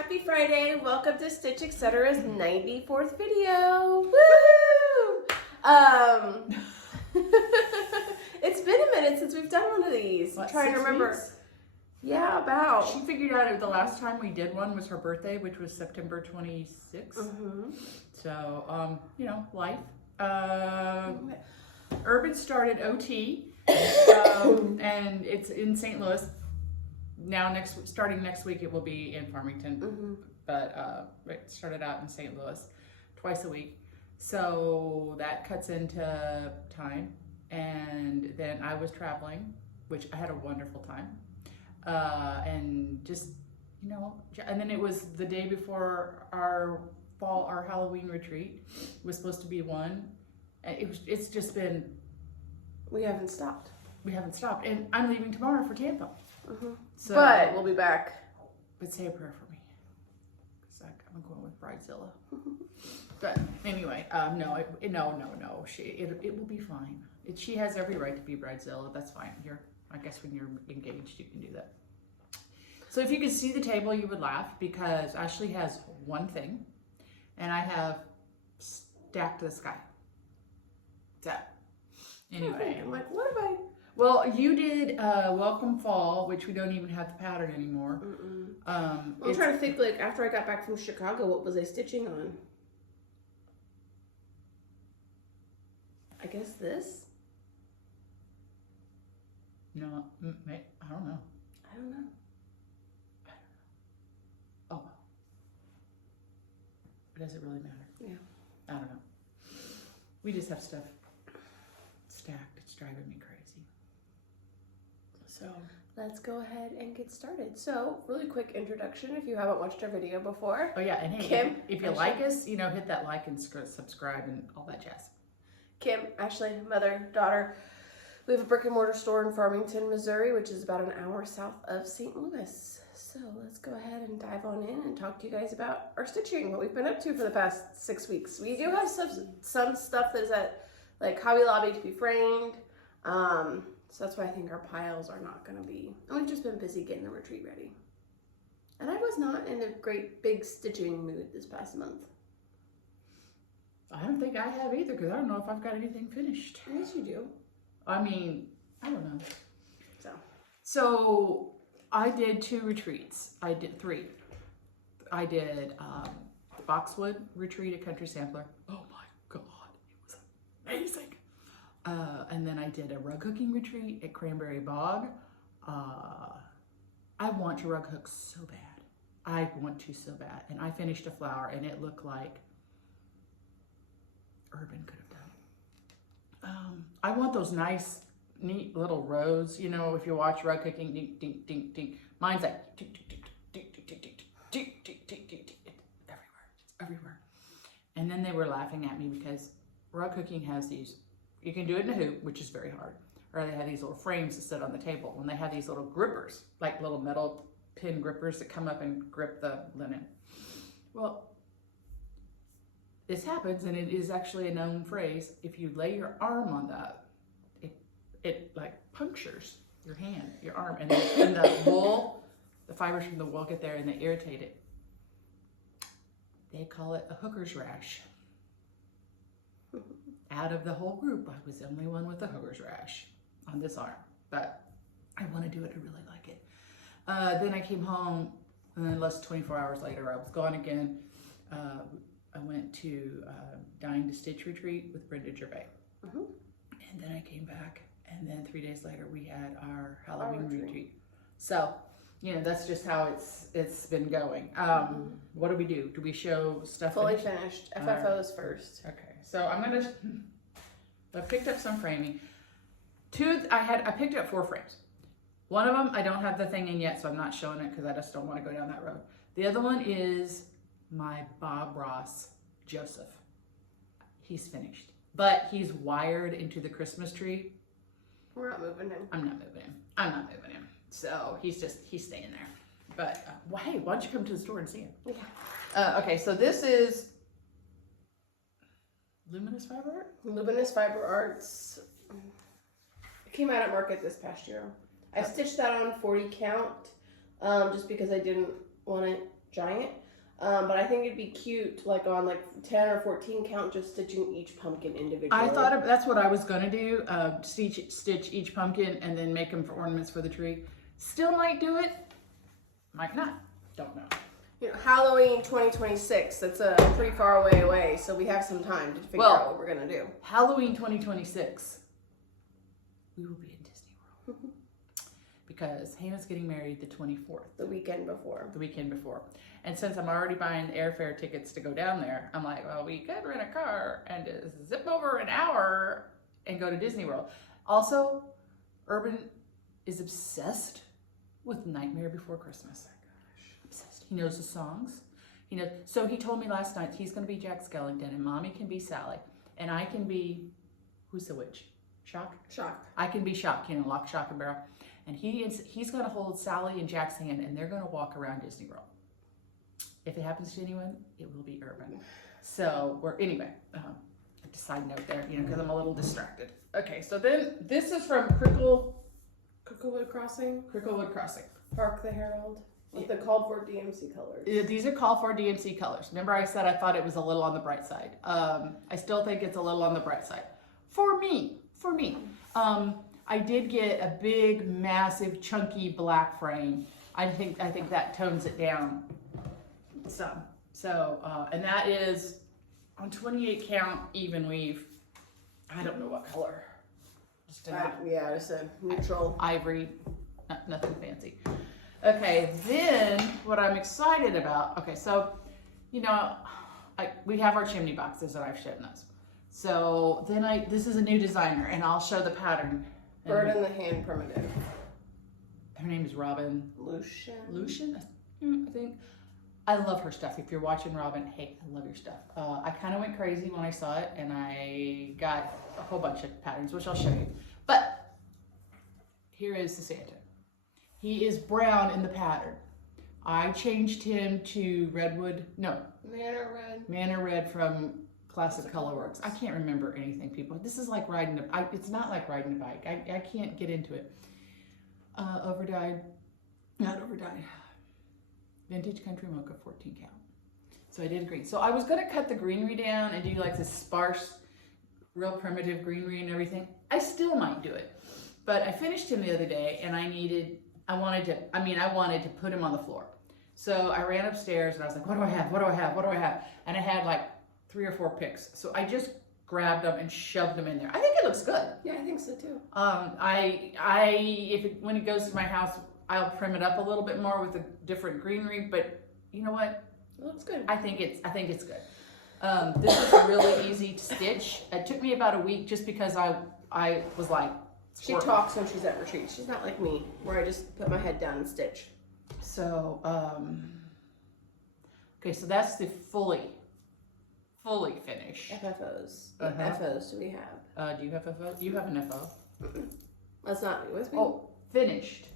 Happy Friday. Welcome to Stitch Etc's 94th video. Woo! It's been a minute since we've done one of these. What, I'm trying to 6 remember. weeks? Yeah, about. She figured out the last time we did one was her birthday, which was September 26th. Mm-hmm. So, you know, life. Urban started OT, and it's in St. Louis. Now, starting next week, it will be in Farmington. Mm-hmm. But it started out in St. Louis twice a week. So that cuts into time. And then I was traveling, which I had a wonderful time. And just, you know, and then it was the day before our Halloween retreat. It was supposed to be one. And it's just been. We haven't stopped. And I'm leaving tomorrow for Tampa. Mm-hmm. So, but we'll be back. But say a prayer for me. Because I'm going with Bridezilla. But anyway, no. It will be fine. She has every right to be Bridezilla. That's fine. I guess when you're engaged, you can do that. So if you could see the table, you would laugh because Ashley has one thing, and I have stacked to the sky. So anyway, I'm like, what have I? Well, you did Welcome Fall, which we don't even have the pattern anymore. I'm trying to think, like, after I got back from Chicago, what was I stitching on? I guess this? No, I don't know. I don't know. Oh. Does it really matter? Yeah. I don't know. We just have stuff stacked. It's driving me crazy. So let's go ahead and get started. So, really quick introduction if you haven't watched our video before. Oh yeah, and hey, Kim, if you like us, you know, hit that like and subscribe and all that jazz. Kim, Ashley, mother, daughter. We have a brick and mortar store in Farmington, Missouri, which is about an hour south of St. Louis. So let's go ahead and dive on in and talk to you guys about our stitching, what we've been up to for the past 6 weeks. We do have some stuff that is at like Hobby Lobby to be framed. So that's why I think our piles are not going to be, and we've just been busy getting the retreat ready. And I was not in a great big stitching mood this past month. I don't think I have either because I don't know if I've got anything finished. Yes, you do. I mean, I don't know. So I did 2 retreats. I did 3. I did the Boxwood retreat at Country Sampler. Oh my God, it was amazing. And then I did a rug hooking retreat at Cranberry Bog. I want to rug hook so bad. I want to so bad. And I finished a flower and it looked like Urban could have done it. I want those nice, neat little rows. You know, if you watch rug hooking, ding, ding, ding, ding. Mine's like ding, ding, ding, ding, ding, ding, ding, ding, ding, ding, ding, ding. It's everywhere. It's everywhere. And then they were laughing at me because rug hooking has these. You can do it in a hoop, which is very hard. Or they have these little frames that sit on the table. And they have these little grippers, like little metal pin grippers that come up and grip the linen. Well, this happens, and it is actually a known phrase. If you lay your arm on that, it like punctures your hand, your arm, and the wool, the fibers from the wool get there and they irritate it. They call it a hooker's rash. Out of the whole group, I was the only one with a hooker's rash on this arm, but I want to do it. I really like it. Then I came home, and then less than 24 hours later, I was gone again. I went to Dying to Stitch retreat with Brenda Gervais. And then I came back, and then 3 days later, we had our Halloween retreat. So, you know, that's just how it's been going. What do we do? Do we show stuff? fully finished. FFOs first. Okay. So I picked up some framing. I picked up 4 frames. One of them, I don't have the thing in yet, so I'm not showing it because I just don't want to go down that road. The other one is my Bob Ross Joseph. He's finished, but he's wired into the Christmas tree. We're not moving him. I'm not moving him. So he's staying there. But hey, why don't you come to the store and see him? Yeah. Okay, so this is Luminous Fiber Art? Luminous Fiber Arts. It came out at market this past year. I stitched that on 40 count, just because I didn't want it giant. But I think it'd be cute, like on like 10 or 14 count, just stitching each pumpkin individually. I thought that's what I was gonna do. Stitch each pumpkin and then make them for ornaments for the tree. Still might do it, might not. Don't know. You know, Halloween 2026. That's pretty far away, so we have some time to figure out what we're gonna do. Halloween 2026. We will be in Disney World because Hannah's getting married the 24th. The weekend before. The weekend before. And since I'm already buying airfare tickets to go down there, I'm like, well, we could rent a car and just zip over an hour and go to Disney World. Also, Urban is obsessed with Nightmare Before Christmas. Oh my gosh. Obsessed. He knows the songs. So he told me last night he's going to be Jack Skellington and Mommy can be Sally. And I can be, who's the witch? Shock? Shock. I can be Shock, Lock, Shock, and Barrel. And he's going to hold Sally and Jack's hand and they're going to walk around Disney World. If it happens to anyone, it will be Urban. So, anyway, just a side note there, because I'm a little distracted. Okay, so then this is from Cricklewood Crossing. Cricklewood Crossing. Park the Herald. With the called for DMC colors. These are called for DMC colors. Remember I said I thought it was a little on the bright side. I still think it's a little on the bright side. For me. I did get a big, massive, chunky black frame. I think that tones it down some. So, and that is on 28 count even weave. I don't know what color. Just a neutral. Ivory, nothing fancy. Okay, then what I'm excited about, okay, so, we have our chimney boxes that I've shown us. So then this is a new designer and I'll show the pattern. Bird in the Hand primitive. Her name is Robin. Lucian, I think. I love her stuff. If you're watching Robin, hey, I love your stuff. I kind of went crazy when I saw it and I got a whole bunch of patterns, which I'll show you. But here is the Santa. He is brown in the pattern. I changed him to Manor Red from Classic Colorworks. I can't remember anything, people. This is like it's not like riding a bike. I can't get into it. Not overdyed. Vintage Country Mocha 14 count. So I did green. So I was gonna cut the greenery down and do like this sparse, real primitive greenery and everything. I still might do it. But I finished him the other day and I wanted to put him on the floor. So I ran upstairs and I was like, what do I have? And I had like 3 or 4 picks. So I just grabbed them and shoved them in there. I think it looks good. Yeah, I think so too. When it goes to my house, I'll trim it up a little bit more with a different greenery, but you know what? It looks good. I think it's good. This is really easy to stitch. It took me about a week just because I was like, she talks when she's at retreat. She's not like me, where I just put my head down and stitch. So, okay, so that's the fully finished. FFOs. What FOs do we have? Do you have FO? You have an FO. That's not with me. Oh, finished.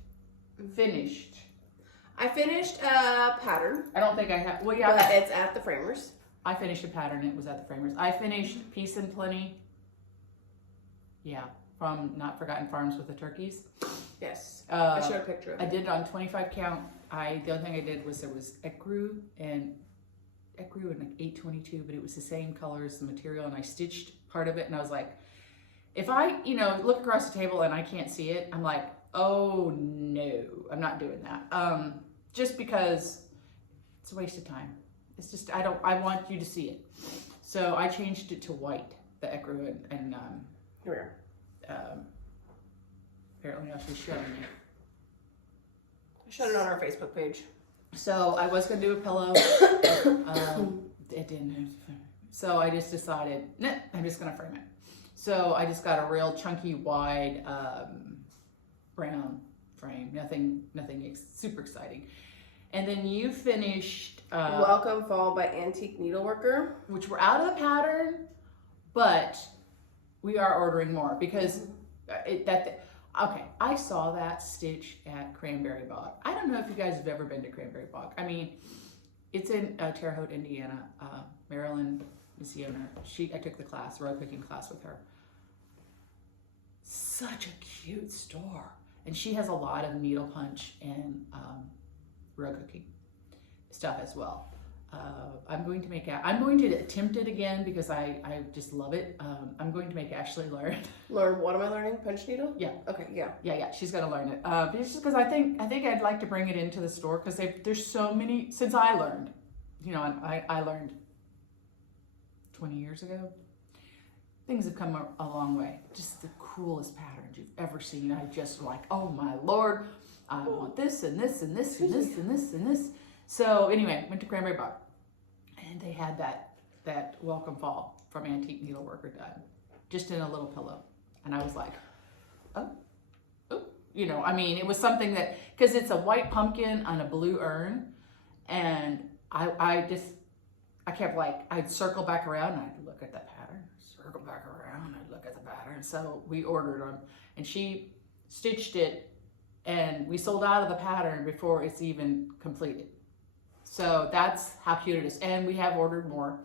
I finished a pattern. I don't think I have. Well, yeah. But it's at the Framers. I finished a pattern. It was at the Framers. I finished Peace and Plenty. Yeah, from Not Forgotten Farms with the Turkeys. Yes. I showed a picture of it. I did it on 25 count. The only thing I did was there was ecru and like 822, but it was the same color as the material, and I stitched part of it, and I was like, if I, look across the table and I can't see it, I'm like, oh no, I'm not doing that. Just because it's a waste of time. It's just, I want you to see it. So I changed it to white, the ecru, and here. Apparently now she's showing me. I showed it on our Facebook page. So I was gonna do a pillow. It didn't. So I just decided, nah, I'm just gonna frame it. So I just got a real chunky, wide, brown frame. Nothing super exciting. And then you finished Welcome Fall by Antique Needleworker, which we're out of the pattern, but we are ordering more because okay, I saw that stitch at Cranberry Bog. I don't know if you guys have ever been to Cranberry Bog. I mean, it's in Terre Haute, Indiana. Marilyn is the owner. I took the class, row cooking class with her. Such a cute store. And she has a lot of needle punch and row cooking stuff as well. I'm going to attempt it again because I just love it. I'm going to make Ashley learn. Learn what am I learning? Punch needle? Yeah. Okay, yeah. Yeah, she's gonna learn it. Just because I think I'd like to bring it into the store because there's so many since I learned. You know, I learned 20 years ago. Things have come a long way. Just the coolest patterns you've ever seen. I just like, oh my Lord, I want this and this and this and this and this and this. So anyway, went to Cranberry Bog, and they had that Welcome Fall from Antique Needleworker done, just in a little pillow, and I was like, oh, you know, I mean, it was something that because it's a white pumpkin on a blue urn, and I kept like I'd circle back around and I'd look at the pattern, circle back around, and I'd look at the pattern. So we ordered them, and she stitched it, and we sold out of the pattern before it's even completed. So that's how cute it is. And we have ordered more.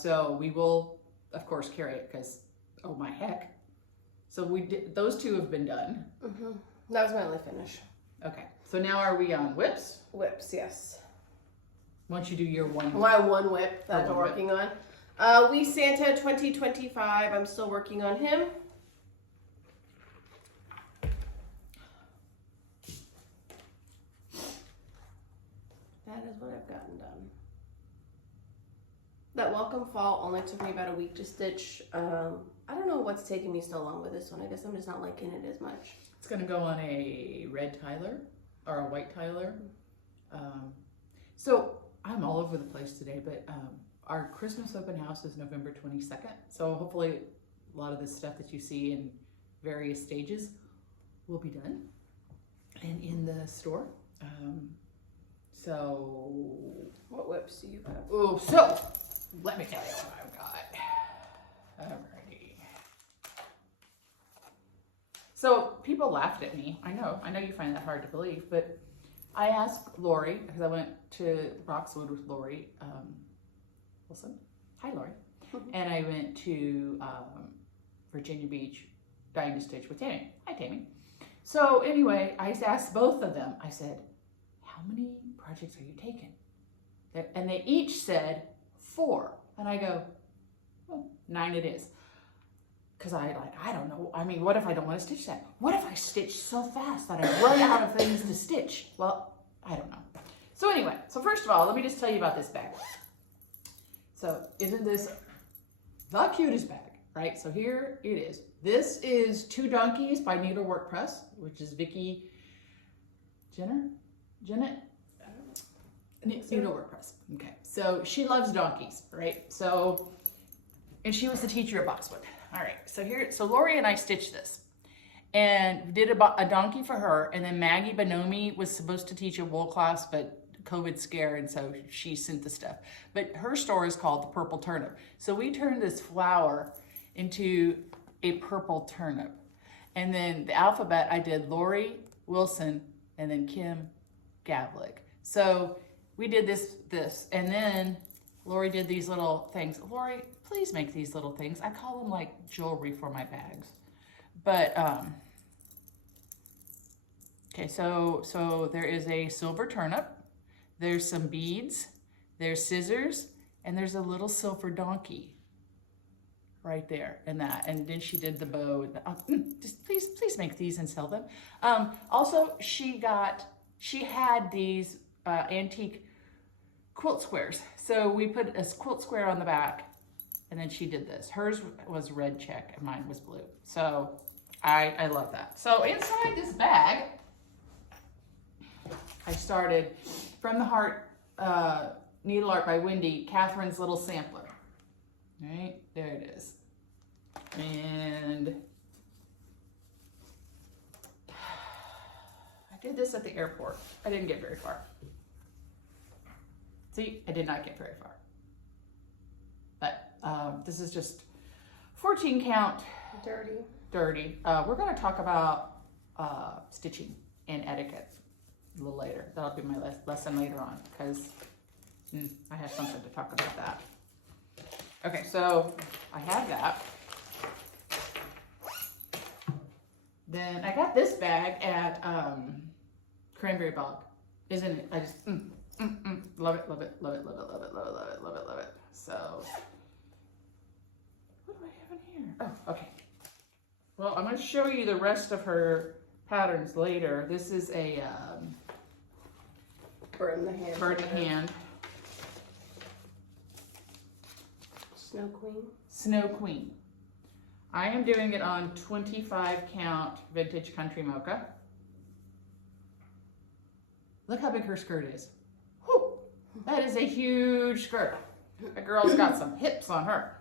So we will, of course, carry it because, oh my heck. So those two have been done. Mm-hmm. That was my only finish. Okay. So now are we on whips? Whips, yes. Once you do your one. My one whip that I'm working on. We Santa 2025. I'm still working on him. That is what I've gotten done. That Welcome Fall only took me about a week to stitch. I don't know what's taking me so long with this one. I guess I'm just not liking it as much. It's going to go on a red Tyler or a white Tyler. So I'm all over the place today, but our Christmas open house is November 22nd. So hopefully a lot of the stuff that you see in various stages will be done and in the store. So what whips do you have? Oh, so let me tell you what I've got. Alrighty. So people laughed at me. I know you find that hard to believe, but I asked Lori, because I went to Roxwood with Lori Wilson. Hi, Lori. And I went to Virginia Beach, Dying to Stitch with Tammy. Hi, Tammy. So anyway, I asked both of them, I said, how many projects are you taking? And they each said 4. And I go, well, 9 it is. Because I don't know. I mean, what if I don't want to stitch that? What if I stitch so fast that I run out of things to stitch? Well, I don't know. So anyway, so first of all, let me just tell you about this bag. So isn't this the cutest bag, right? So here it is. This is 2 Donkeys by Needlework Press, which is Vicki Jenner? Janet? Needlework Press. Okay. So she loves donkeys, right? So, and she was the teacher at Boxwood. All right. So Lori and I stitched this and did a donkey for her. And then Maggie Bonomi was supposed to teach a wool class, but COVID scare. And so she sent the stuff. But her store is called the Purple Turnip. So we turned this flower into a purple turnip. And then the alphabet, I did Lori Wilson and then Kim Gavlik. So we did this, and then Lori did these little things. Lori, please make these little things. I call them like jewelry for my bags. But, okay, so there is a silver turnip. There's some beads. There's scissors, and there's a little silver donkey right there and that. And then she did the bow. Just please make these and sell them. Also, she had these antique quilt squares. So we put a quilt square on the back, and then she did this. Hers was red check and mine was blue. So I love that. So inside this bag, I started From the Heart Needle Art by Wendy, Catherine's little sampler. All right, there it is. And I did this at the airport. I didn't get very far. See, I did not get very far. But this is just 14 count. Dirty. We're going to talk about stitching and etiquette a little later. That'll be my lesson later on because I have something to talk about that. Okay, so I have that. Then I got this bag at Cranberry Bog. Isn't it? I just love Love it, love it, love it, love it, love it, love it, love it, love it, love it. So, what do I have in here? Oh, okay. Well, I'm going to show you the rest of her patterns later. This is a Bird in the hand. bird in the hand. Snow Queen. Snow Queen. I am doing it on 25 count vintage country mocha. Look how big her skirt is. Whew, that is a huge skirt. That girl's got some hips on her.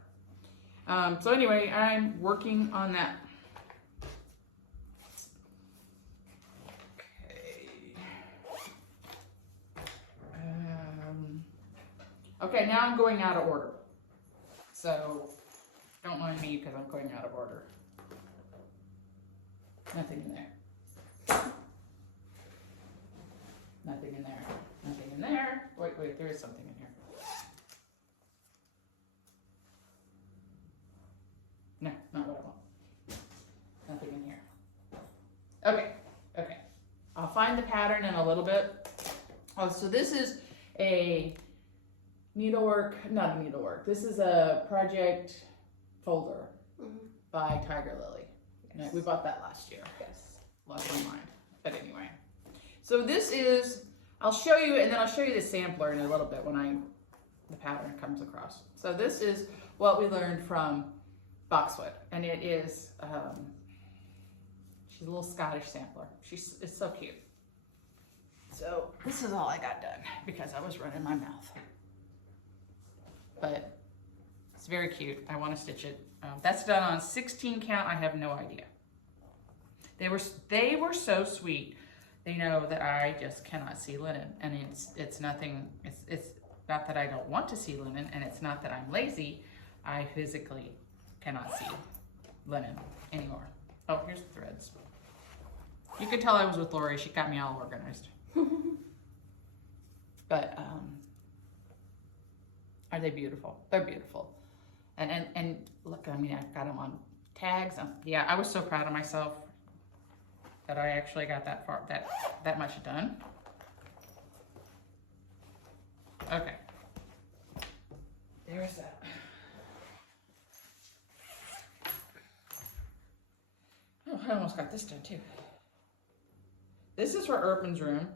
So anyway, I'm working on that. Okay, now I'm going out of order. So don't mind me because I'm going out of order. Nothing in there. Nothing in there. Nothing in there. Wait, there is something in here. No, not what I want. Nothing in here. Okay. I'll find the pattern in a little bit. Oh, so this is a not a needlework. This is a project folder by Tiger Lily. Yes. We bought that last year. Yes. Lost my mind. But anyway. So this is, I'll show you, and then I'll show you the sampler in a little bit when the pattern comes across. So this is what we learned from Boxwood, and it is, she's a little Scottish sampler. It's so cute. So this is all I got done because I was running my mouth. But it's very cute. I want to stitch it. That's done on 16 count. I have no idea. They were so sweet. They know that I just cannot see linen, and it's nothing. It's not that I don't want to see linen, and it's not that I'm lazy. I physically cannot see linen anymore. Oh, here's the threads. You could tell I was with Lori. She got me all organized. But are they beautiful? They're beautiful. And look, I mean, I've got them on tags. Yeah, I was so proud of myself that I actually got that much done. Okay. There's that. Oh, I almost got this done too. This is for Urban's room.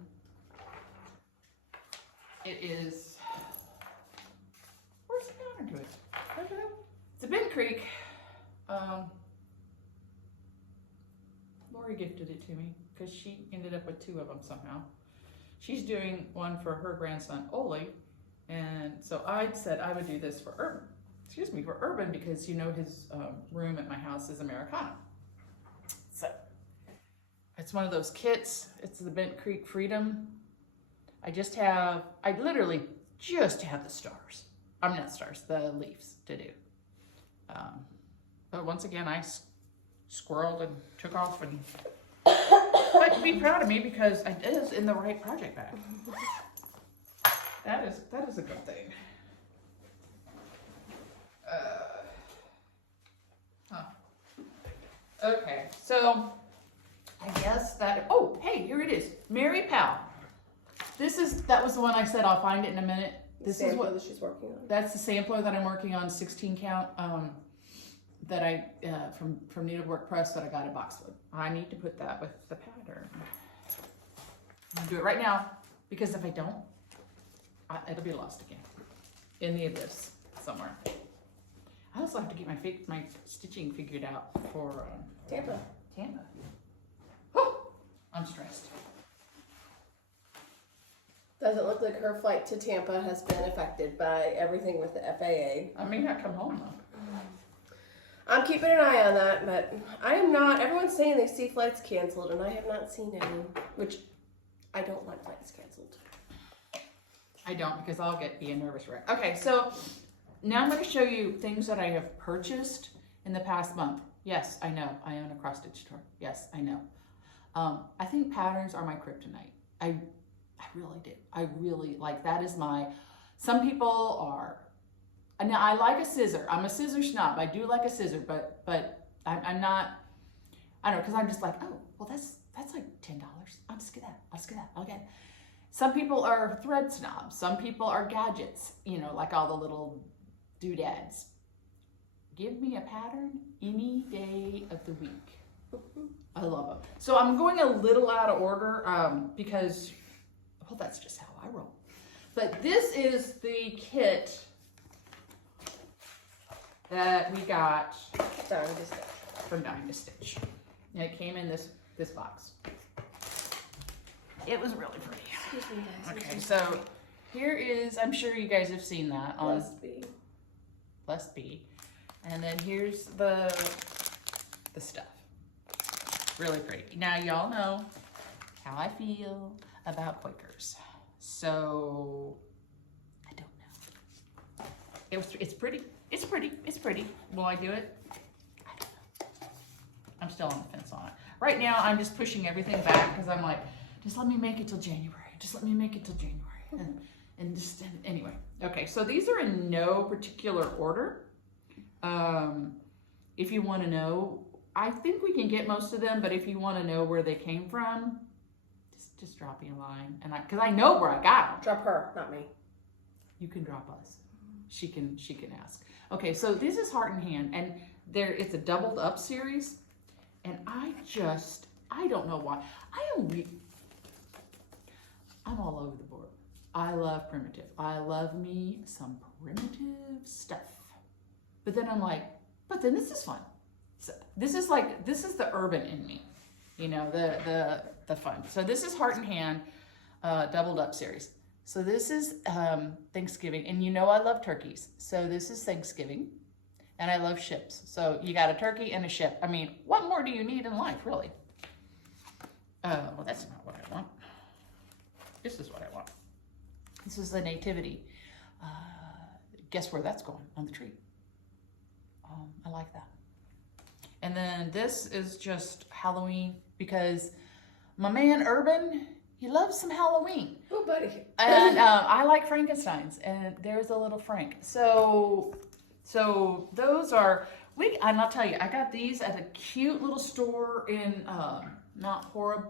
It is, where's the pattern to it? It's a Bent Creek. Lori gifted it to me because she ended up with 2 of them somehow. She's doing one for her grandson, Oli. And so I said I would do this for Urban because you know his room at my house is Americana. So it's one of those kits. It's the Bent Creek Freedom. I literally just have the stars. I'm not stars, the leaves to do. But once again, I squirreled and took off, and but be proud of me because it is in the right project bag. That is a good thing. Okay, so I guess that. Oh, hey, here it is, Mary Powell. That was the one I said I'll find it in a minute. This is what she's working on. That's the sampler that I'm working on, 16 count. That I from Needlework Press that I got at Boxwood. I need to put that with the pattern. I'm gonna do it right now because if I don't, it'll be lost again in the abyss somewhere. I also have to get my stitching figured out for Tampa. Oh, I'm stressed. Doesn't look like her flight to Tampa has been affected by everything with the FAA. I may not come home though. I'm keeping an eye on that, but I am not. Everyone's saying they see flights canceled, and I have not seen any, which I don't want flights canceled. I don't because I'll be a nervous wreck. Okay, so now I'm going to show you things that I have purchased in the past month. Yes, I know. I own a cross stitch store. Yes, I know. I think patterns are my kryptonite. I really do. I really like that is some people are. Now I like a scissor. I'm a scissor snob. I do like a scissor, but I'm not. I don't know because I'm just like, oh well, that's like $10. I'll just get that. I'll get it. Some people are thread snobs. Some people are gadgets, you know, like all the little doodads. Give me a pattern any day of the week. I love them. So I'm going a little out of order because, well, that's just how I roll. But this is the kit that we got from Dying to Stitch. And it came in this box. It was really pretty. Excuse me, guys. Okay, so here is, I'm sure you guys have seen that on Blessed be. And then here's the stuff. Really pretty. Now y'all know how I feel about Quakers. So I don't know. It's pretty. It's pretty. It's pretty. Will I do it? I don't know. I'm still on the fence on it. Right now I'm just pushing everything back because I'm like, just let me make it till January. Just let me make it till January. And just anyway. Okay, so these are in no particular order. If you want to know, I think we can get most of them, but if you want to know where they came from, just drop me a line, and because I know where I got them. Drop her, not me. You can drop us. She can ask. Okay, so this is Heart and Hand, and it's a doubled up series, and I don't know why. I'm all over the board. I love primitive. I love me some primitive stuff. But then I'm like, but then this is fun. So this is the urban in me, you know, the fun. So this is Heart and Hand, doubled up series. So this is Thanksgiving, and you know I love turkeys. So this is Thanksgiving, and I love ships. So you got a turkey and a ship. I mean, what more do you need in life, really? Well, that's not what I want. This is what I want. This is the nativity. Guess where that's going? On the tree. I like that. And then this is just Halloween because my man Urban, he loves some Halloween. Oh, buddy. And I like Frankensteins, and there's a little Frank. So those are, and I'll tell you, I got these at a cute little store in Mount Horeb,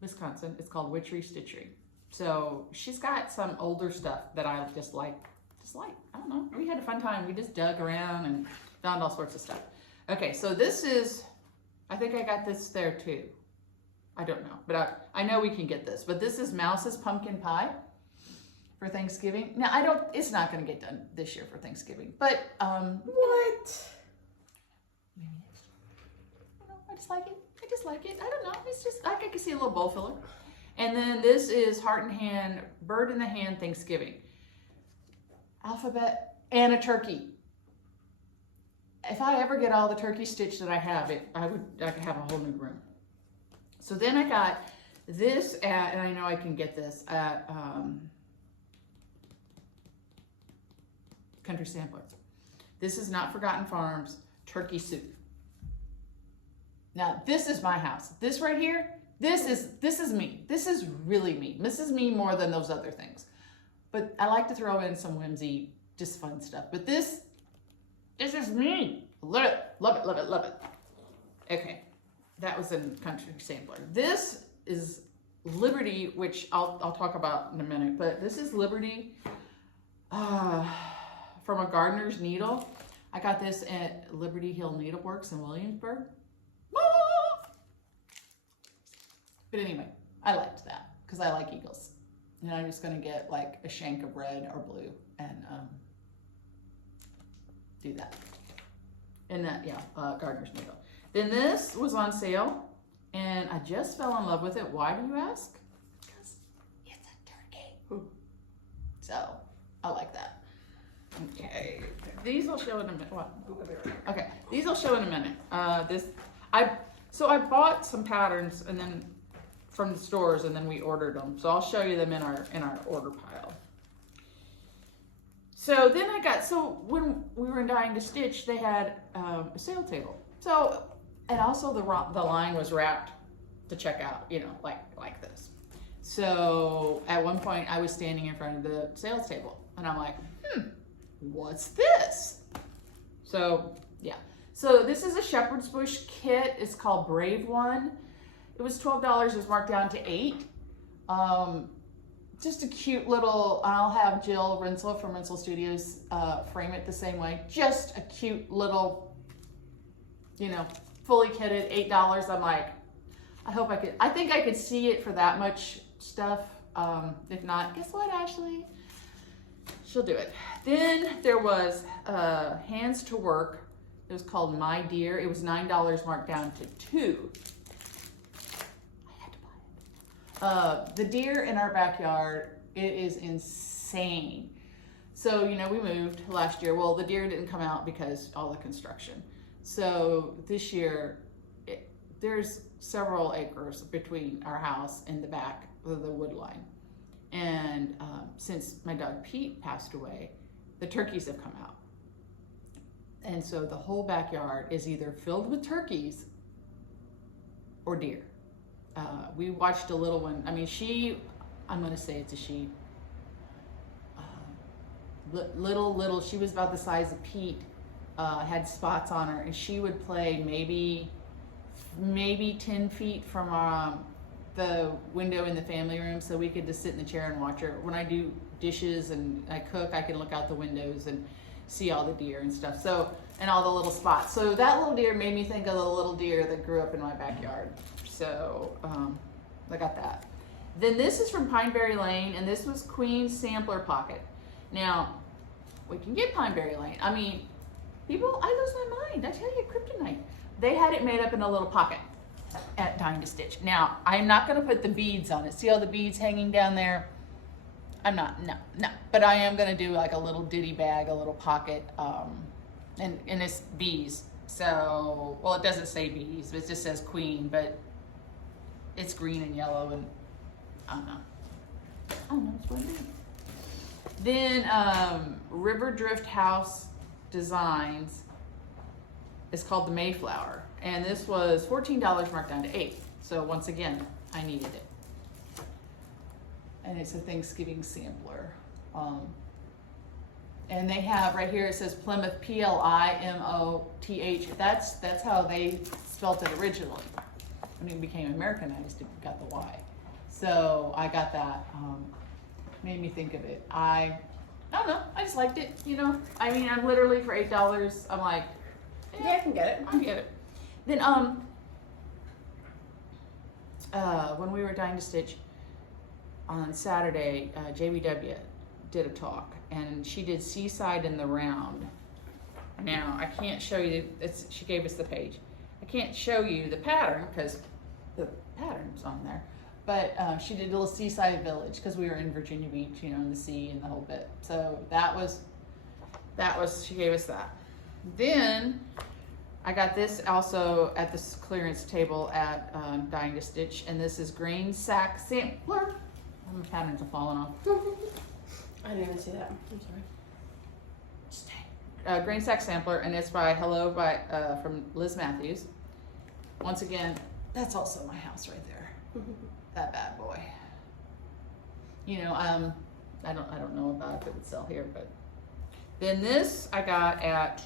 Wisconsin. It's called Witchery Stitchery. So she's got some older stuff that I just like. I don't know. We had a fun time. We just dug around and found all sorts of stuff. Okay, so this is, I think I got this there too. I don't know, but I know we can get this. But this is Mouse's Pumpkin Pie for Thanksgiving. Now, it's not going to get done this year for Thanksgiving, but, what? Maybe next year. I just like it. I don't know. It's just, I can see a little bowl filler. And then this is Heart and Hand, Bird in the Hand Thanksgiving. Alphabet and a turkey. If I ever get all the turkey stitch that I have, I could have a whole new room. So then I got this at, and I know I can get this at Country Sampler. This is Not Forgotten Farms turkey soup. Now this is my house. This right here, this is me. This is really me. This is me more than those other things. But I like to throw in some whimsy, just fun stuff. But this is me. Love it, love it, love it, love it. Okay, that was in Country Sampler. This is Liberty, which I'll talk about in a minute. But this is Liberty from a gardener's needle. I got this at Liberty Hill Needleworks in Williamsburg. But anyway, I liked that because I like eagles. And I'm just going to get like a shank of red or blue and do that. And that, yeah, gardener's needle. Then this was on sale, and I just fell in love with it. Why do you ask? Because it's a turkey. So, I like that. Okay, these will show in a minute. What? Okay, these will show in a minute. So I bought some patterns and then from the stores, and then we ordered them. So I'll show you them in our order pile. So then when we were in Dying to Stitch, they had a sale table. So, and also the line was wrapped to check out, you know, like this. So at one point I was standing in front of the sales table and I'm like, what's this? So yeah. So this is a Shepherd's Bush kit. It's called Brave One. It was $12. It was marked down to $8. Just a cute little, I'll have Jill Rinsel from Rinsel Studios frame it the same way. Just a cute little, you know, fully kitted, $8. I'm like, I think I could see it for that much stuff. If not, guess what, Ashley? She'll do it. Then there was Hands to Work. It was called My Dear. It was $9 marked down to $2. I had to buy it. The deer in our backyard, it is insane. So, you know, we moved last year. Well, the deer didn't come out because all the construction. So this year, there's several acres between our house and the back of the wood line. And since my dog Pete passed away, the turkeys have come out. And so the whole backyard is either filled with turkeys or deer. We watched a little one. I mean, I'm going to say it's a she. Little, she was about the size of Pete, had spots on her, and she would play maybe 10 feet from the window in the family room, so we could just sit in the chair and watch her. When I do dishes and I cook, I can look out the windows and see all the deer and stuff. So, and all the little spots. So that little deer made me think of the little deer that grew up in my backyard. So I got that. Then this is from Pineberry Lane, and this was Queen's Sampler Pocket. Now, we can get Pineberry Lane. I mean, people, I lose my mind. I tell you, kryptonite. They had it made up in a little pocket at Dying to Stitch. Now, I'm not going to put the beads on it. See all the beads hanging down there? I'm not, no. But I am going to do like a little ditty bag, a little pocket, and it's bees. So, well, it doesn't say bees, it just says Queen, but it's green and yellow, and I don't know what's going on. Then River Drift House Designs is called the Mayflower, and this was $14 marked down to $8. So once again, I needed it. And it's a Thanksgiving sampler. And they have right here, it says Plymouth, Plimoth. That's how they spelt it originally. When it became Americanized, it got the Y. So I got that. Made me think of it. I don't know. I just liked it. You know. I mean, I'm literally for $8. I'm like, yeah, I can get it. I get it. Then when we were Dying to Stitch on Saturday, JBW did a talk, and she did Seaside in the Round. Now I can't show you. She gave us the page. I can't show you the pattern because the pattern's on there. But she did a little seaside village because we were in Virginia Beach, you know, in the sea and the whole bit. So that was, she gave us that. Then I got this also at this clearance table at Dying to Stitch, and this is Grain Sack Sampler. My patterns are falling off. I didn't even see that. I'm sorry. Grain Sack Sampler, and it's by from Liz Matthews. Once again, that's also my house right there. That bad boy. You know, I don't know about if it would sell here, but then this I got at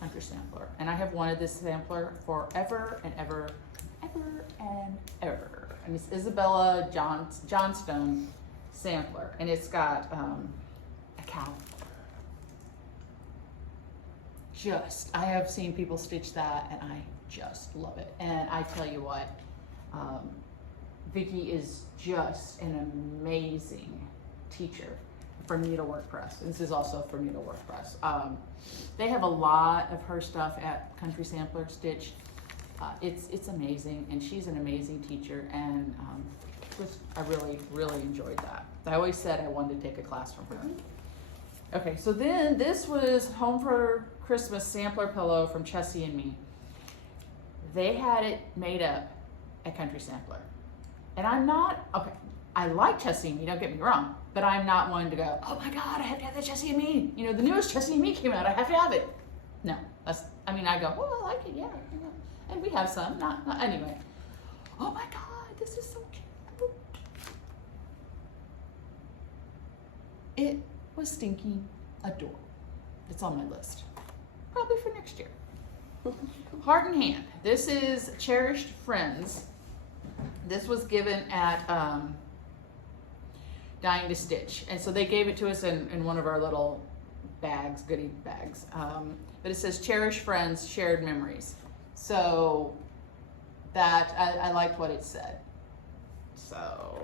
Hunter Sampler, and I have wanted this sampler forever and ever, and it's Isabella Johnstone sampler, and it's got a cow. I have seen people stitch that, and I just love it. And I tell you what, Vicki is just an amazing teacher for Needlework Press. This is also for Needlework Press. They have a lot of her stuff at Country Sampler stitched. It's amazing, and she's an amazing teacher, and I really enjoyed that. I always said I wanted to take a class from her. Okay, so then this was Home for Christmas sampler pillow from Chessie and Me. They had it made up at Country Sampler. And I'm not, okay, I like Chessie and Me, don't get me wrong, but I'm not one to go, oh my God, I have to have the Chessie and Me. You know, the newest Chessie and Me came out, I have to have it. No, I go, well, I like it, yeah. And we have some, not anyway. Oh my God, this is so cute. It was stinking adorable. It's on my list. Probably for next year. Heart in Hand. This is Cherished Friends. This was given at Dying to Stitch. And so they gave it to us in one of our little bags, goodie bags. But it says, cherish friends, shared memories. So that, I liked what it said. So,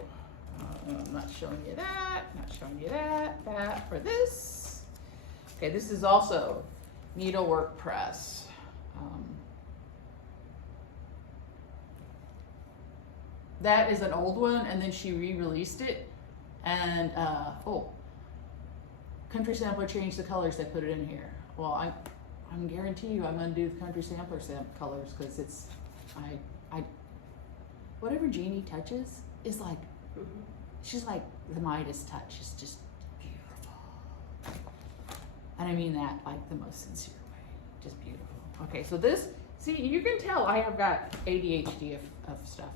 I'm not showing you that, not showing you that for this. Okay, this is also needlework press. That is an old one, and then she re-released it. And, Country Sampler changed the colors, they put it in here. Well, I'm guarantee you I'm gonna do the Country Sampler colors, because it's, whatever Jeannie touches is like, she's like the Midas touch. It's just beautiful. And I mean that like the most sincere way, just beautiful. Okay, so this, see, you can tell I have got ADHD of stuff.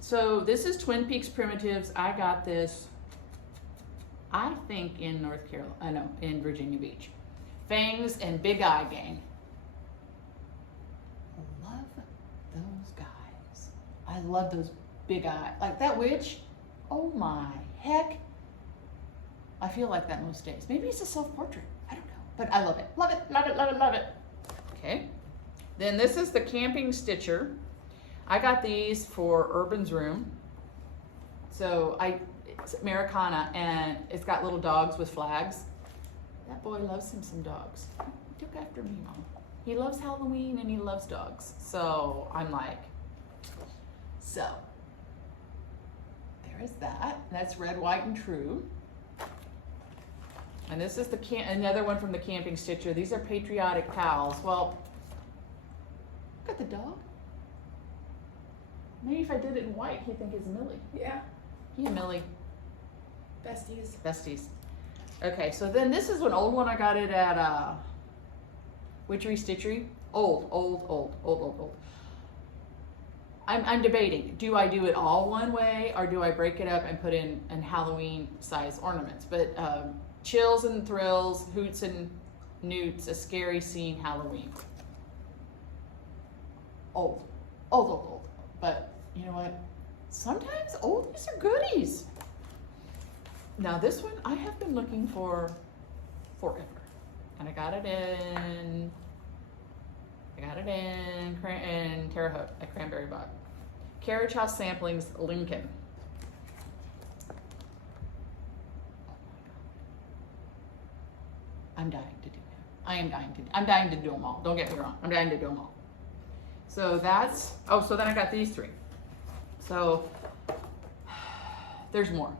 So this is Twin Peaks Primitives. I got this, I think in North Carolina, no, in Virginia Beach. Fangs and Big Eye Gang. Love those guys. I love those big eye, like that witch. Oh my heck. I feel like that most days. Maybe it's a self-portrait. I don't know, but I love it. Love it, love it, love it, love it. Okay. Then this is the Camping Stitcher. I got these for Urban's room. So it's Americana, and it's got little dogs with flags. That boy loves him some dogs. He took after me, Mom. He loves Halloween and he loves dogs. So I'm like, so there is that. That's Red, White, and True. And this is another one from the Camping Stitcher. These are Patriotic Pals. Well, look at the dog. Maybe if I did it in white, he'd think it's Millie. Yeah. He and Millie. Besties. Besties. Okay, so then this is an old one. I got it at Witchery Stitchery. Old. I'm debating. Do I do it all one way, or do I break it up and put in Halloween size ornaments? But Chills and Thrills, Hoots and Newts, A Scary Scene, Halloween. Old. But you know what? Sometimes oldies are goodies. Now this one I have been looking for forever, and I got it in Terre Haute at Cranberry Bog. Carriage House Samplings, Lincoln. I'm dying to do them. I'm dying to do them all. Don't get me wrong. I'm dying to do them all. So that's, so then I got these three. So there's more.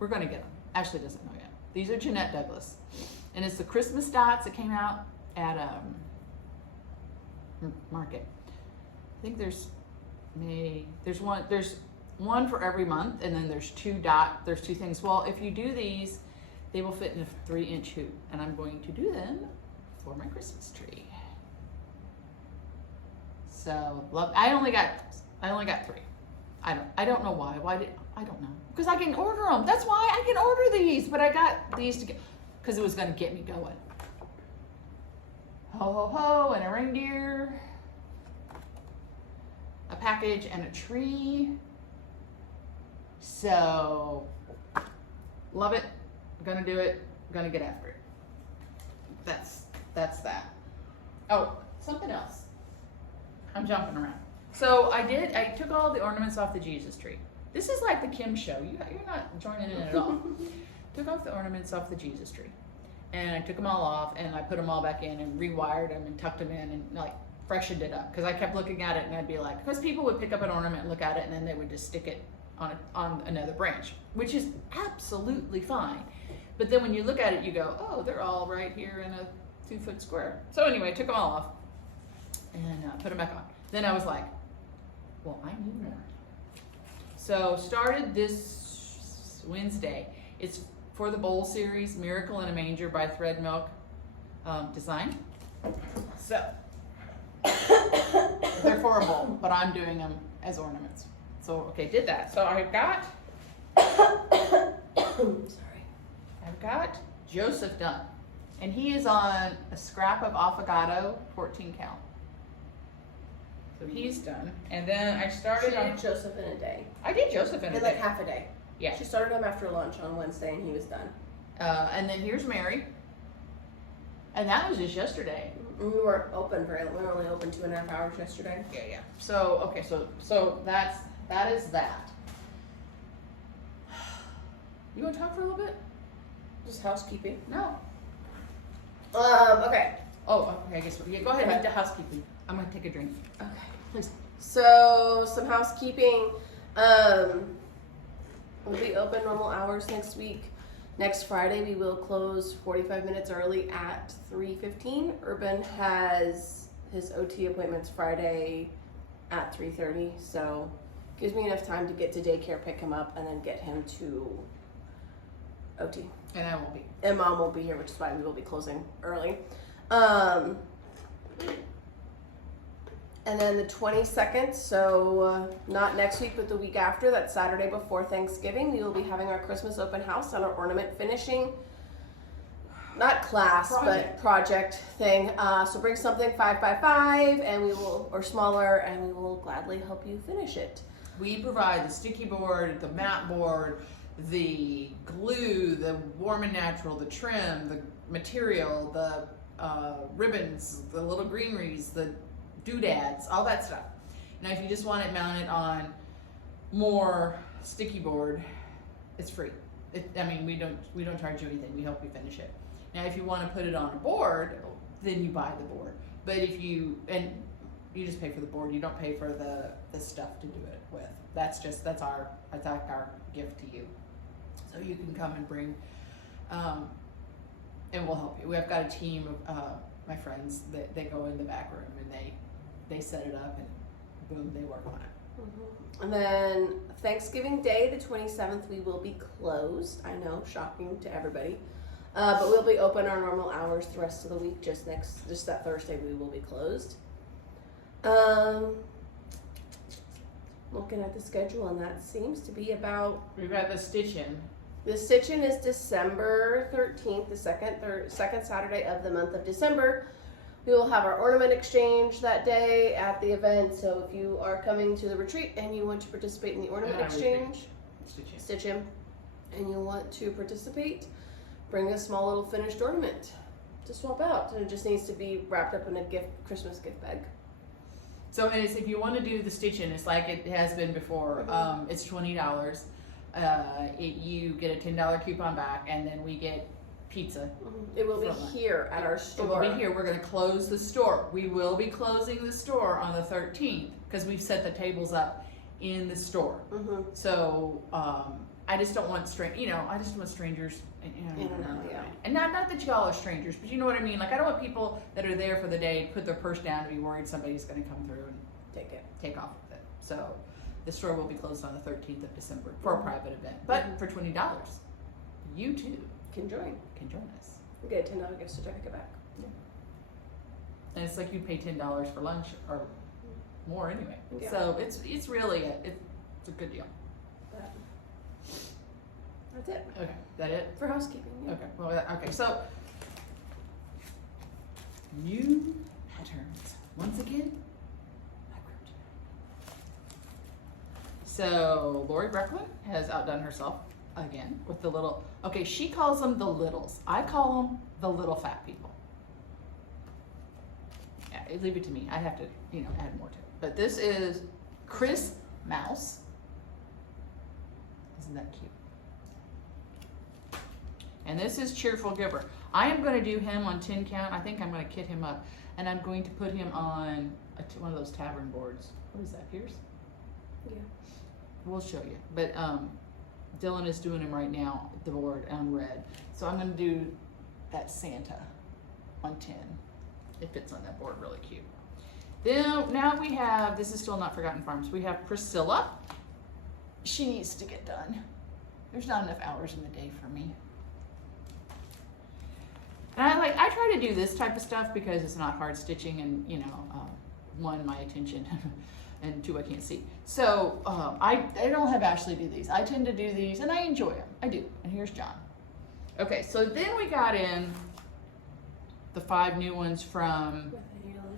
We're gonna get them. Ashley doesn't know yet. These are Jeanette Douglas. And it's the Christmas dots that came out at Market. I think there's one for every month, and then there's two things. Well, if you do these, they will fit in a 3-inch hoop, and I'm going to do them for my Christmas tree. So I only got 3. I don't know why. I don't know. Because I can order them. That's why I can order these. But I got these to get, because it was going to get me going. Ho ho ho, and a reindeer, a package, and a tree. So love it. Gonna do it. Gonna get after it. That's that. Oh, something else. I'm jumping around. So I took all the ornaments off the Jesus tree. This is like the Kim show. You're not joining in at all. Took off the ornaments off the Jesus tree. And I took them all off, and I put them all back in and rewired them and tucked them in and like freshened it up. Because I kept looking at it, and I'd be like, because people would pick up an ornament and look at it, and then they would just stick it on another branch, which is absolutely fine. But then when you look at it, you go, oh, they're all right here in a 2-foot square. So anyway, I took them all off and put them back on. Then I was like, well, I need more. So started this Wednesday. It's for the bowl series, Miracle in a Manger by Thread Milk Design. So they're for a bowl, but I'm doing them as ornaments. So okay, did that. So I've got I've got Joseph done, and he is on a scrap of affogato 14 count. So he's done. And then I She started on. did Joseph in a day. I did Joseph in a In like day. half a day. Yeah. She started him after lunch on Wednesday and he was done. And then here's Mary. And that was just yesterday. We weren't open very long. We were only open 2.5 hours yesterday. Yeah. So okay, so that is that. You want to talk for a little bit? Just housekeeping. No. Okay. Oh, okay. I guess go ahead. Okay. Back to housekeeping. I'm gonna take a drink. Okay. Please. So some housekeeping. We'll be open normal hours next week. Next Friday we will close 45 minutes early at 3:15. Urban has his OT appointments Friday at 3:30, so gives me enough time to get to daycare, pick him up, and then get him to OT. And I won't be. And Mom won't be here, which is why we will be closing early. And then the 22nd, so not next week, but the week after, that's Saturday before Thanksgiving, we will be having our Christmas open house on our ornament finishing, not class, but project thing. So bring something 5 by 5 and we will, or smaller, and we will gladly help you finish it. We provide the sticky board, the mat board, the glue, the warm and natural, the trim, the material, the ribbons, the little greeneries, the doodads, all that stuff. Now, if you just want it mounted on more sticky board, it's free. I mean, we don't charge you anything. We help you finish it. Now, if you want to put it on a board, then you buy the board. But if you just pay for the board, you don't pay for the stuff to do it with. That's our gift to you. So you can come and bring, and we'll help you. We've got a team of my friends that they go in the back room and they set it up and boom, they work on it. Mm-hmm. And then Thanksgiving Day, the 27th, we will be closed. I know, shocking to everybody. But we'll be open our normal hours the rest of the week. Just that Thursday we will be closed. Looking at the schedule, and that seems to be about. We've got the stitch-in. The stitch-in is December 13th, the second Saturday of the month of December. We will have our ornament exchange that day at the event. So if you are coming to the retreat and you want to participate in the ornament exchange, stitch-in, and you want to participate, bring a small little finished ornament to swap out, and it just needs to be wrapped up in a Christmas gift bag. So if you want to do the stitch-in, it's like it has been before. Mm-hmm. It's $20. You get a $10 coupon back, and then we get pizza. Mm-hmm. It will be here at our store. It will be here. We're going to close the store. We will be closing the store on the 13th because we've set the tables up in the store. Mm-hmm. So I just don't want I just want strangers. Yeah. And not that y'all are strangers, but you know what I mean. Like I don't want people that are there for the day to put their purse down and be worried somebody's going to come through and take off with it. So the store will be closed on the 13th of December for a private event, but for $20, you too can join us. We get a $10 gift certificate back. Yeah. And it's like you pay $10 for lunch or more anyway. Yeah. So it's really it's a good deal. That's it. Okay, that it? For housekeeping. Yeah. Okay. Well, okay. So new patterns once again. So Lori Brecklin has outdone herself again with the little. Okay, she calls them the littles. I call them the little fat people. Yeah, leave it to me. I have to, add more to it. But this is Chris Mouse. Isn't that cute? And this is Cheerful Giver. I am going to do him on 10 count. I think I'm going to kit him up. And I'm going to put him on one of those tavern boards. What is that, Pierce? Yeah. We'll show you. But Dylan is doing him right now, the board on red. So I'm going to do that Santa on 10. It fits on that board really cute. Then now we have, this is still not Forgotten Farms. We have Priscilla. She needs to get done. There's not enough hours in the day for me. And I try to do this type of stuff because it's not hard stitching and, one, my attention, and two, I can't see. So I don't have Ashley do these. I tend to do these and I enjoy them. I do. And here's John. Okay, so then we got in the 5 new ones from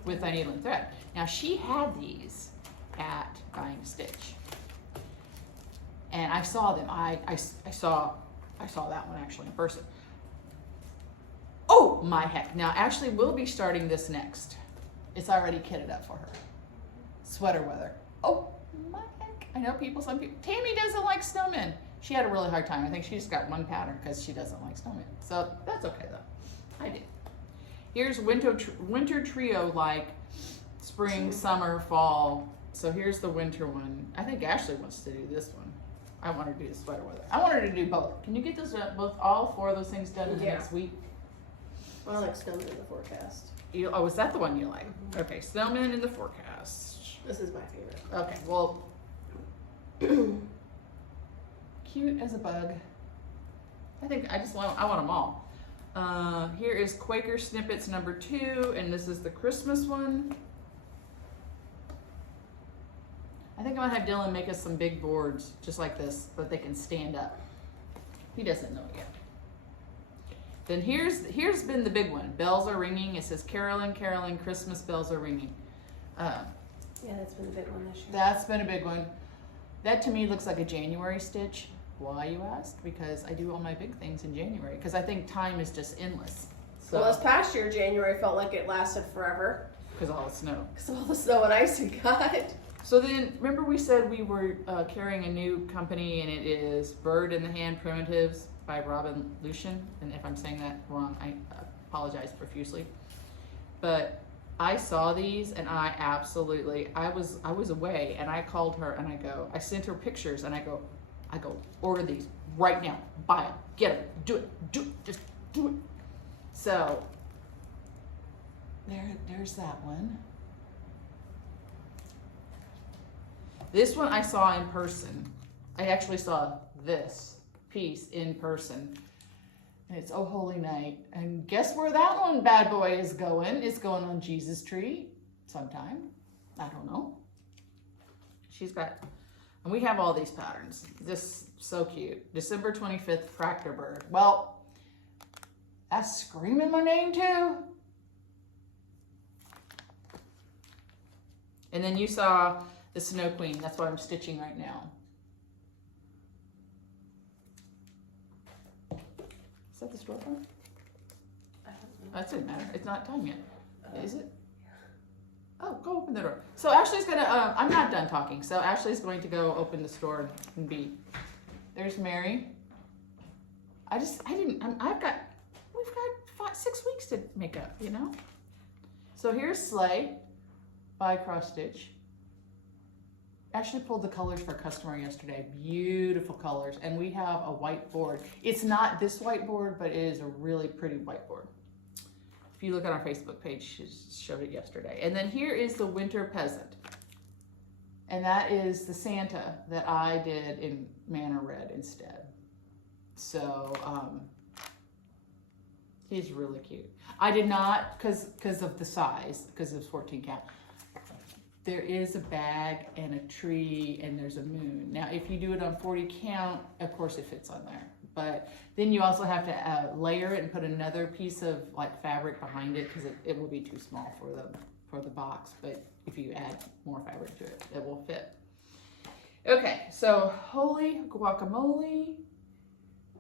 with a needle and thread. Now she had these at Dying to Stitch, and I saw them. I saw that one actually in person. Oh my heck! Now Ashley will be starting this next. It's already kitted up for her. Sweater weather. Oh my heck! I know some people. Tammy doesn't like snowmen. She had a really hard time. I think she just got one pattern because she doesn't like snowmen. So that's okay though. I did. Here's winter trio, like spring, summer, fall. So here's the winter one. I think Ashley wants to do this one. I want her to do the sweater weather. I want her to do both. Can you get those all 4 of those things done in the next week? Well, I like snowmen in the forecast. Oh, is that the one you like? Mm-hmm. Okay, snowmen in the forecast. This is my favorite. Okay, well, cute as a bug. I want them all. Here is Quaker Snippets number 2, and this is the Christmas one. I think I'm gonna have Dylan make us some big boards just like this, but they can stand up. He doesn't know yet. Then here's been the big one. Bells are ringing. It says Carolyn, Carolyn, Christmas bells are ringing. Yeah, that's been a big one this year. That's been a big one. That to me looks like a January stitch. Why, you ask? Because I do all my big things in January. Because I think time is just endless. So, well, this past year, January felt like it lasted forever. Because of all the snow. Because of all the snow and ice we got. So then, remember we said we were carrying a new company, and it is Bird in the Hand Primitives by Robin Lucian. And if I'm saying that wrong, I apologize profusely. But I saw these, and I was away, and I called her, and I sent her pictures, and I go, order these right now, buy them, get them, do it, just do it. So there's that one. This one I saw in person. I actually saw this piece in person. And it's Oh Holy Night. And guess where that one bad boy is going? It's going on Jesus Tree sometime. I don't know. And we have all these patterns. This so cute. December 25th, Fractor Bird. Well, that's screaming my name too. And then you saw the Snow Queen. That's what I'm stitching right now. Is that the storefront? I don't know. That doesn't matter. It's not time yet. Is it? Oh, go open the door. So Ashley's gonna, I'm not done talking. So Ashley's going to go open the store and be. There's Mary. We've got 6 weeks to make up, you know? So here's Sleigh by Cross Stitch. Ashley pulled the colors for a customer yesterday. Beautiful colors. And we have a whiteboard. It's not this whiteboard, but it is a really pretty whiteboard. If you look at our Facebook page, she showed it yesterday. And then here is the Winter Peasant. And that is the Santa that I did in Manor Red instead. So he's really cute. I did not, because of the size, because it's 14 count. There is a bag and a tree and there's a moon. Now, if you do it on 40 count, of course it fits on there. But then you also have to layer it and put another piece of like fabric behind it because it will be too small for the box. But if you add more fabric to it, it will fit. Okay, so holy guacamole.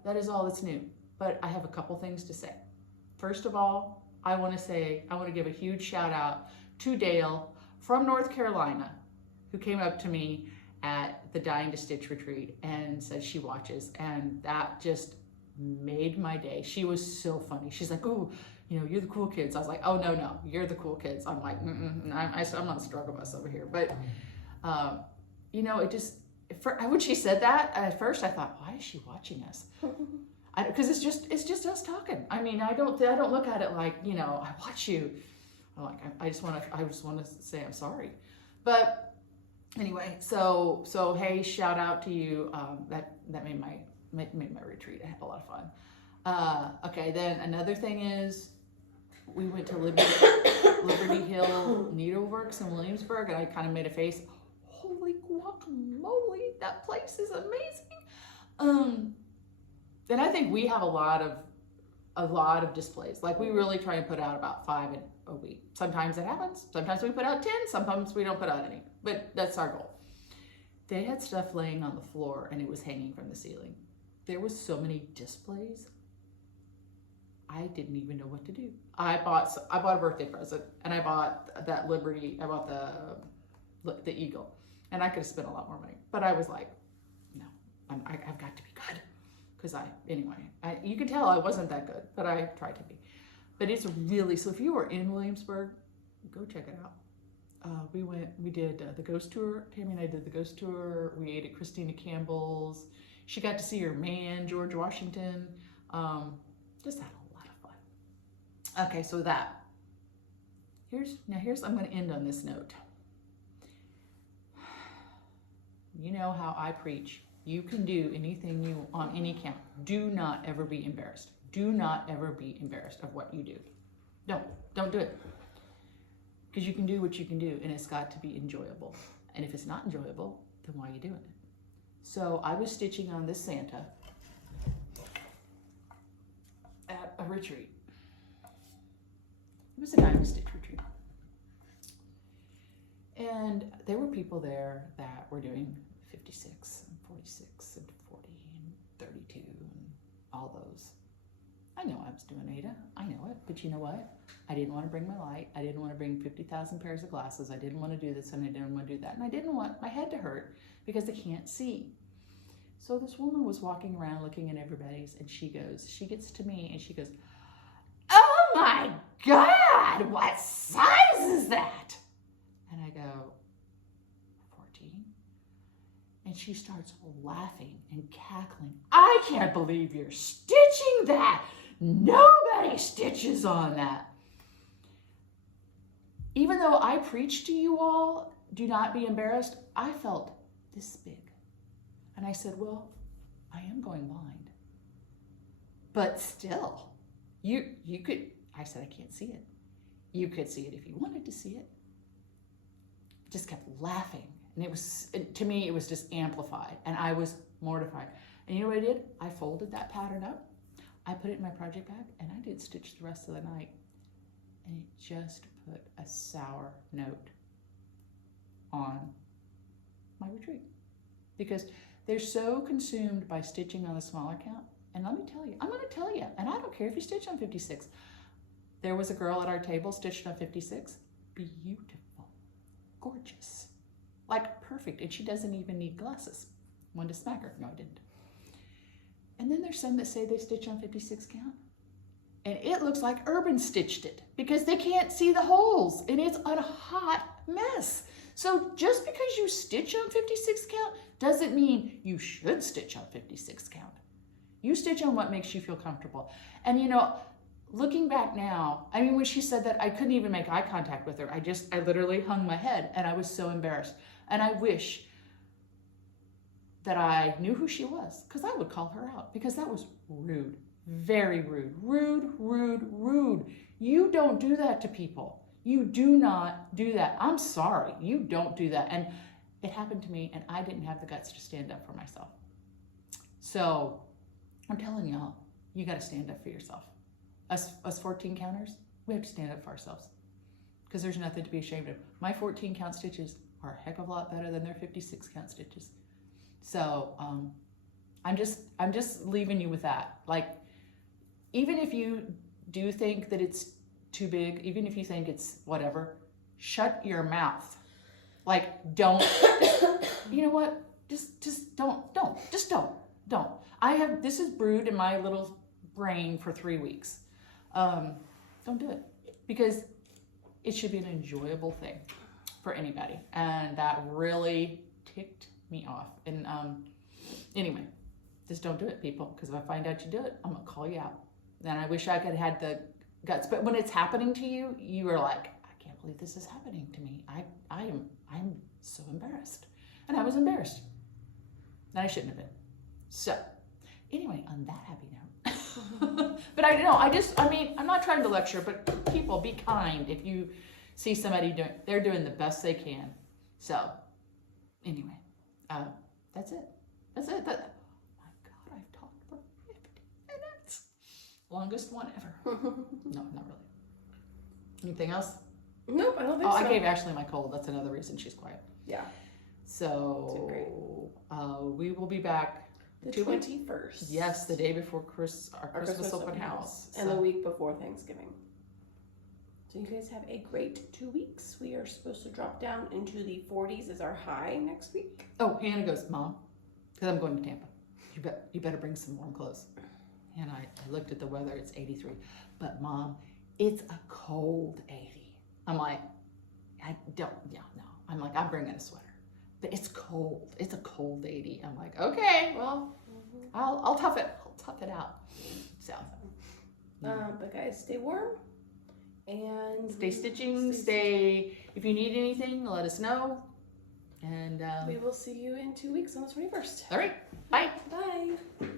That is all that's new. But I have a couple things to say. First of all, I want to give a huge shout out to Dale from North Carolina, who came up to me at the Dying to Stitch retreat and said she watches, and that just made my day. She was so funny. She's like, "Oh, you know, you're the cool kids." I was like, "Oh no, you're the cool kids." I'm like, I'm on the struggle bus over here. But you know, it just when she said that at first, I thought, why is she watching us? Because it's just us talking. I mean, I don't look at it like, you know, I watch you. I just want to say I'm sorry. But anyway, so hey, shout out to you. That made my retreat. I had a lot of fun. Okay, then another thing is we went to Liberty Hill Needleworks in Williamsburg, and I kind of made a face. Holy guacamole, that place is amazing. And I think we have a lot of a lot of displays. Like we really try and put out about 5 a week. Sometimes it happens. Sometimes we put out 10. Sometimes we don't put out any. But that's our goal. They had stuff laying on the floor and it was hanging from the ceiling. There was so many displays. I didn't even know what to do. I bought a birthday present and I bought that Liberty. I bought the Eagle, and I could have spent a lot more money. But I was like, no, I've got to be good. Because you can tell I wasn't that good, but I tried to be. But it's really, so if you were in Williamsburg, go check it out. We did the ghost tour. Tammy and I did the ghost tour. We ate at Christina Campbell's. She got to see her man, George Washington. Just had a lot of fun. Okay, so that. I'm going to end on this note. You know how I preach. You can do anything you on any camp. Do not ever be embarrassed. Do not ever be embarrassed of what you do. Don't do it. Because you can do what you can do, and it's got to be enjoyable. And if it's not enjoyable, then why are you doing it? So I was stitching on this Santa at a retreat. It was a diamond stitch retreat. And there were people there that were doing 56 and 46 and 40 and 32 and all those. I know I was doing Ada. I know it. But you know what? I didn't want to bring my light. I didn't want to bring 50,000 pairs of glasses. I didn't want to do this and I didn't want to do that. And I didn't want my head to hurt because I can't see. So this woman was walking around looking at everybody's, and she gets to me and she goes, "Oh my God, what size is that?" And I go, 14. And she starts laughing and cackling. "I can't believe you're stitching that. Nobody stitches on that." Even though I preach to you all, do not be embarrassed, I felt this big. And I said, well, I am going blind. But still, you could, I said, I can't see it. You could see it if you wanted to see it. Just kept laughing. And it was, to me, it was just amplified. And I was mortified. And you know what I did? I folded that pattern up. I put it in my project bag, and I did stitch the rest of the night. And it just put a sour note on my retreat. Because they're so consumed by stitching on the smaller count. And let me tell you, I'm going to tell you, and I don't care if you stitch on 56. There was a girl at our table stitched on 56. Beautiful. Gorgeous. Like perfect. And she doesn't even need glasses. Wanted to smack her. No, I didn't. And then there's some that say they stitch on 56 count. And it looks like Urban stitched it because they can't see the holes. And it's a hot mess. So just because you stitch on 56 count doesn't mean you should stitch on 56 count. You stitch on what makes you feel comfortable. And you know, looking back now, I mean, when she said that, I couldn't even make eye contact with her. I literally hung my head and I was so embarrassed. And I wish that I knew who she was, because I would call her out, because that was rude, very rude, rude, rude, rude. You don't do that to people. You do not do that. I'm sorry, you don't do that. And it happened to me, and I didn't have the guts to stand up for myself. So I'm telling y'all, you got to stand up for yourself. Us 14 counters, we have to stand up for ourselves, because there's nothing to be ashamed of. My 14 count stitches are a heck of a lot better than their 56 count stitches. So I'm just leaving you with that. Like, even if you do think that it's too big, even if you think it's whatever, shut your mouth. Like, don't. You know what? Just don't. This is brewed in my little brain for 3 weeks. Don't do it, because it should be an enjoyable thing for anybody, and that really ticked me off. And anyway, just don't do it, people, because if I find out you do it, I'm gonna call you out. And I wish I could have had the guts, but when it's happening to you, you are like, I can't believe this is happening to me. I'm so embarrassed. And I was embarrassed, and I shouldn't have been. So anyway, on that happy note. But I'm not trying to lecture, but people, be kind. If you see somebody they're doing the best they can. So anyway, that's it. Oh my God, I've talked for 50 minutes. longest one ever. No, not really. Anything else? Nope, I don't think Oh, so. I gave Ashley my cold. That's another reason she's quiet. Yeah. So we will be back The 2 weeks. 21st. Yes, the day before our Our Christmas open house. And the week before Thanksgiving. So you guys have a great 2 weeks. We are supposed to drop down into the 40s as our high next week. Oh, Hannah goes, Mom, because I'm going to Tampa. You better bring some warm clothes. And I looked at the weather. It's 83. But Mom, it's a cold 80. I'm like, no. I'm like, I'm bringing a sweater. But it's cold. It's a cold 80. I'm like, okay, well, I'll tough it. I'll tough it out. So, But guys, stay warm and stay stitching. If you need anything, let us know. And we will see you in 2 weeks on the 21st. all right, bye. Bye.